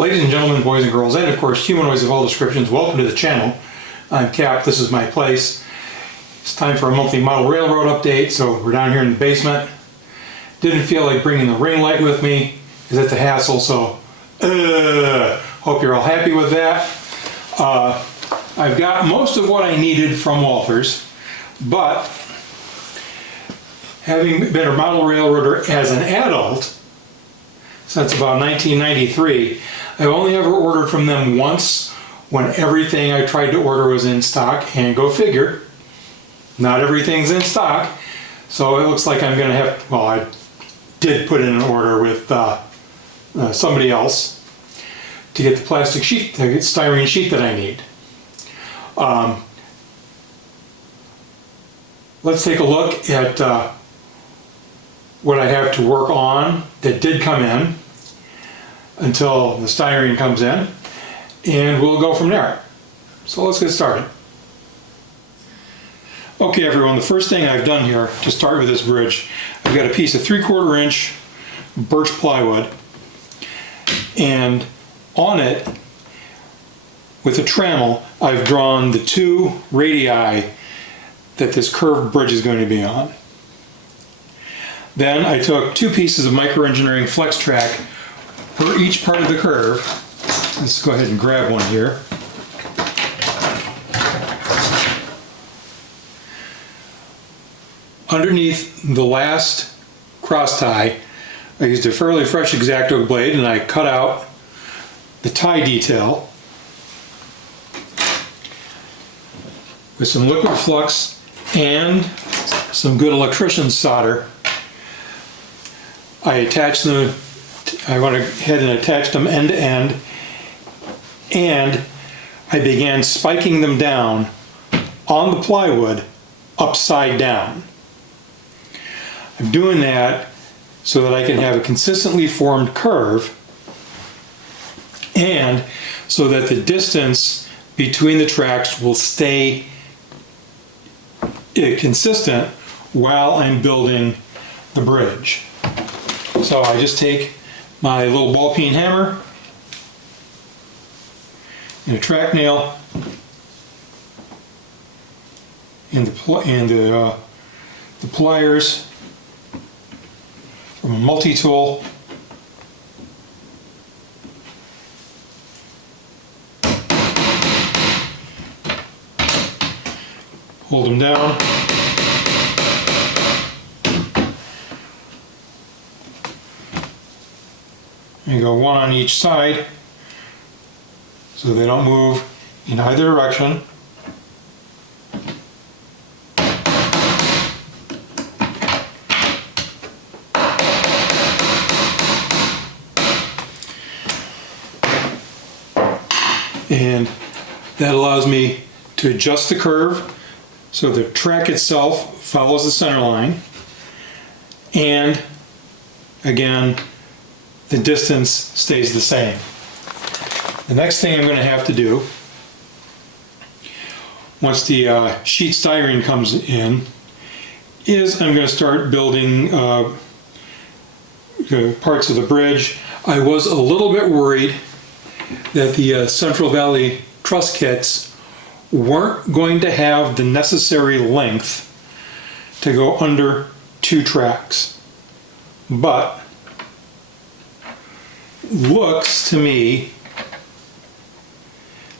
Ladies and gentlemen, boys and girls, and of course humanoids of all descriptions, welcome to the channel. I'm Cap, this is my place. It's time for a monthly model railroad update, so we're down here in the basement. Didn't feel like bringing the ring light with me, because it's a hassle, so hope you're all happy with that. I've got most of what I needed from Walthers, but having been a model railroader as an adult since about 1993, I've only ever ordered from them once when everything I tried to order was in stock, and go figure, not everything's in stock, so it looks like I'm going to have, well, I did put in an order with somebody else to get the plastic sheet, the styrene sheet that I need. Let's take a look at what I have to work on that did come in until the styrene comes in, and we'll go from there. So let's get started. Okay everyone, the first thing I've done here to start with this bridge, I've got a piece of 3/4 inch birch plywood, and on it with a trammel I've drawn the two radii that this curved bridge is going to be on. Then I took two pieces of microengineering flex track for each part of the curve. Let's go ahead and grab one here. Underneath the last cross tie, I used a fairly fresh X-Acto blade and I cut out the tie detail with some liquid flux and some good electrician's solder. I attached them, I went ahead and attached them end to end, and I began spiking them down on the plywood upside down. I'm doing that so that I can have a consistently formed curve, and so that the distance between the tracks will stay consistent while I'm building the bridge. So I just take my little ball peen hammer and a track nail and the pliers from a multi-tool, hold them down, and go one on each side so they don't move in either direction. And that allows me to adjust the curve so the track itself follows the center line, and again the distance stays the same. The next thing I'm going to have to do, once the sheet styrene comes in, is I'm going to start building parts of the bridge. I was a little bit worried that the Central Valley truss kits weren't going to have the necessary length to go under two tracks, but looks to me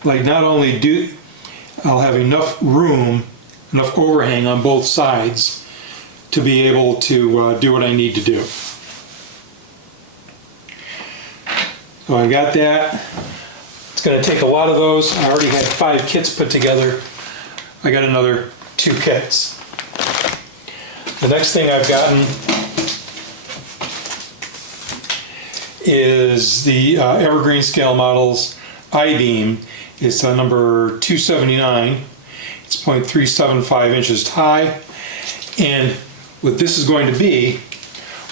like not only do I'll have enough room, enough overhang on both sides to be able to do what I need to do. So I got that. It's going to take a lot of those. I already had 5 kits put together. I got another 2 kits. The next thing I've gotten is the Evergreen Scale Models I-beam. It's number 279. It's 0.375 inches high. And what this is going to be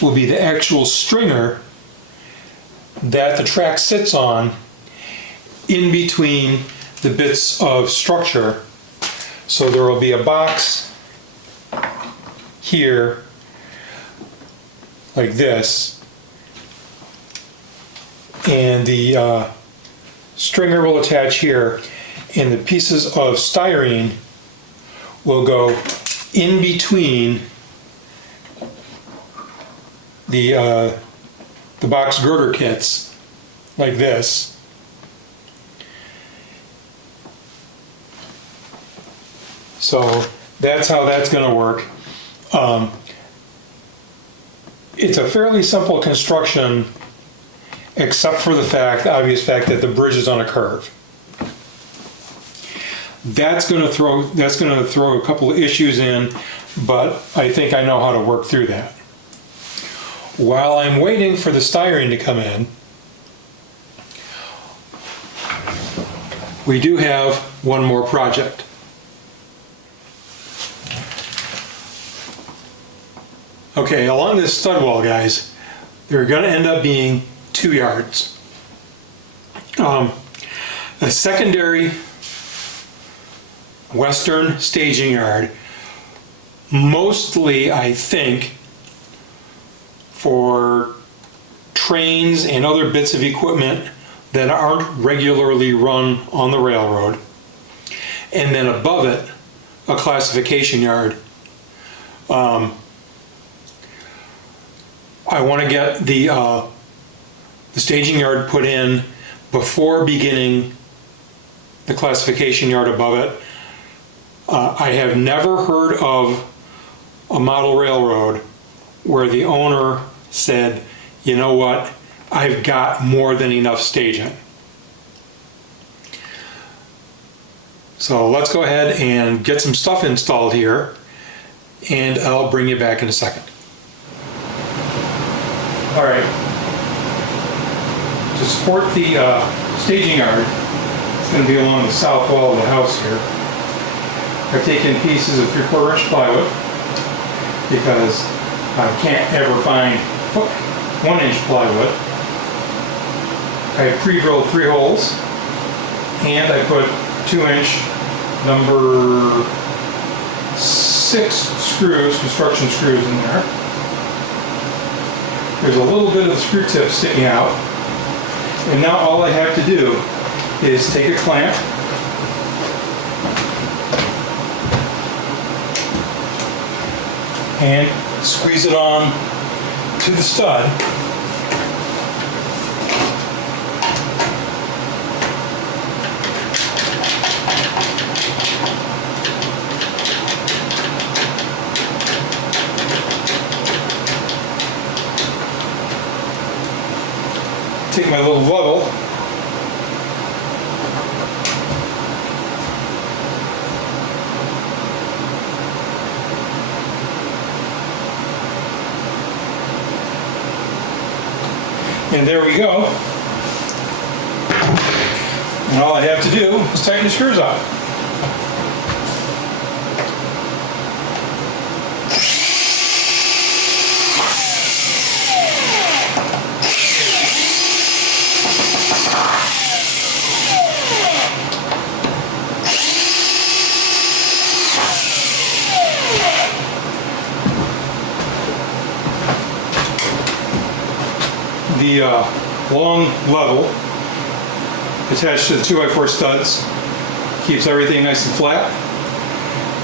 will be the actual stringer that the track sits on in between the bits of structure. So there will be a box here like this, and the stringer will attach here, and the pieces of styrene will go in between the box girder kits like this. So that's how that's going to work. It's a fairly simple construction, except for the obvious fact that the bridge is on a curve. That's going to throw a couple of issues in, but I think I know how to work through that. While I'm waiting for the styrene to come in, we do have one more project. Okay, along this stud wall, guys, they're going to end up being 2 yards. A secondary western staging yard, mostly, I think, for trains and other bits of equipment that aren't regularly run on the railroad. And then above it, a classification yard. I want to get the staging yard put in before beginning the classification yard above it. I have never heard of a model railroad where the owner said, you know what, I've got more than enough staging. So let's go ahead and get some stuff installed here, and I'll bring you back in a second. All right, to support the staging yard, it's going to be along the south wall of the house here. I've taken pieces of 3/4 inch plywood because I can't ever find 1 inch plywood. I pre-drilled 3 holes, and I put 2 inch number 6 screws, construction screws in there. There's a little bit of the screw tip sticking out, and now all I have to do is take a clamp and squeeze it on to the stud. Take my little level, and there we go. And all I have to do is tighten the screws off. The long level attached to the 2x4 studs keeps everything nice and flat.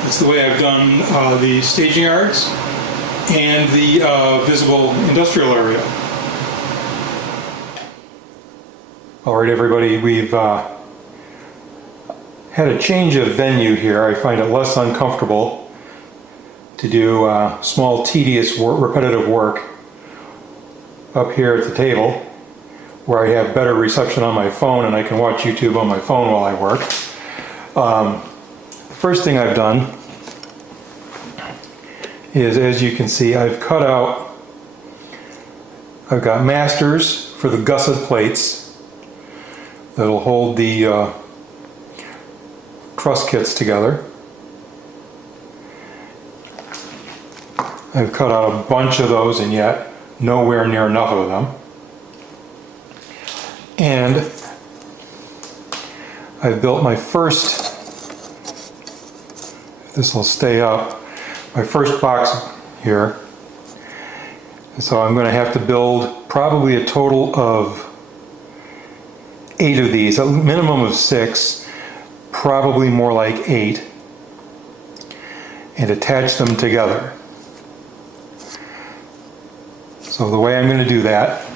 That's the way I've done the staging yards and the visible industrial area. All right, everybody, we've had a change of venue here. I find it less uncomfortable to do small, tedious, repetitive work up here at the table, where I have better reception on my phone and I can watch YouTube on my phone while I work. The first thing I've done is, as you can see, I've got masters for the gusset plates that'll hold the truss kits together. I've cut out a bunch of those, and yet nowhere near enough of them. And I've built my first, this will stay up, my first box here. And so I'm going to have to build probably a total of 8 of these, a minimum of 6, probably more like 8, and attach them together. So the way I'm going to do that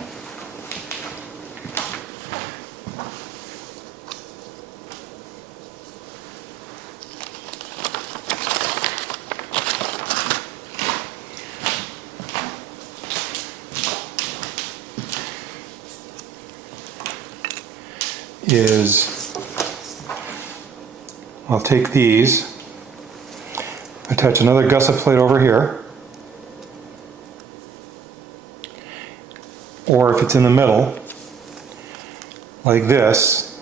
is I'll take these, attach another gusset plate over here, or if it's in the middle, like this,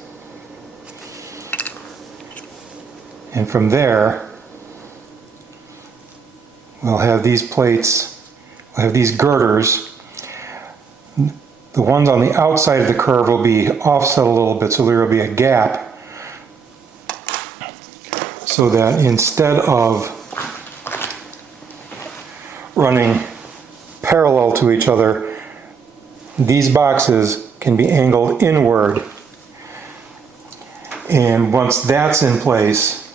and from there we'll have these plates, we'll have these girders. The ones on the outside of the curve will be offset a little bit, so there will be a gap, so that instead of running parallel to each other, these boxes can be angled inward. And once that's in place,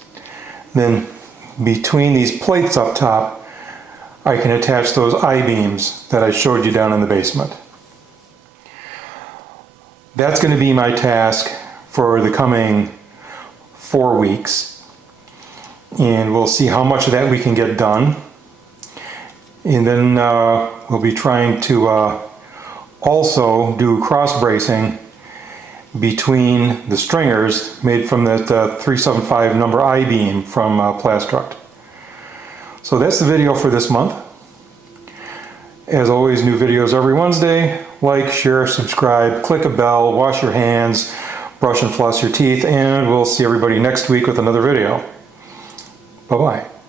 then between these plates up top, I can attach those I-beams that I showed you down in the basement. That's going to be my task for the coming 4 weeks, and we'll see how much of that we can get done. And then we'll be trying to also do cross bracing between the stringers made from that 375 number I-beam from Plastruct. So that's the video for this month. As always, new videos every Wednesday. Like, share, subscribe, click a bell, wash your hands, brush and floss your teeth, and we'll see everybody next week with another video. Bye-bye.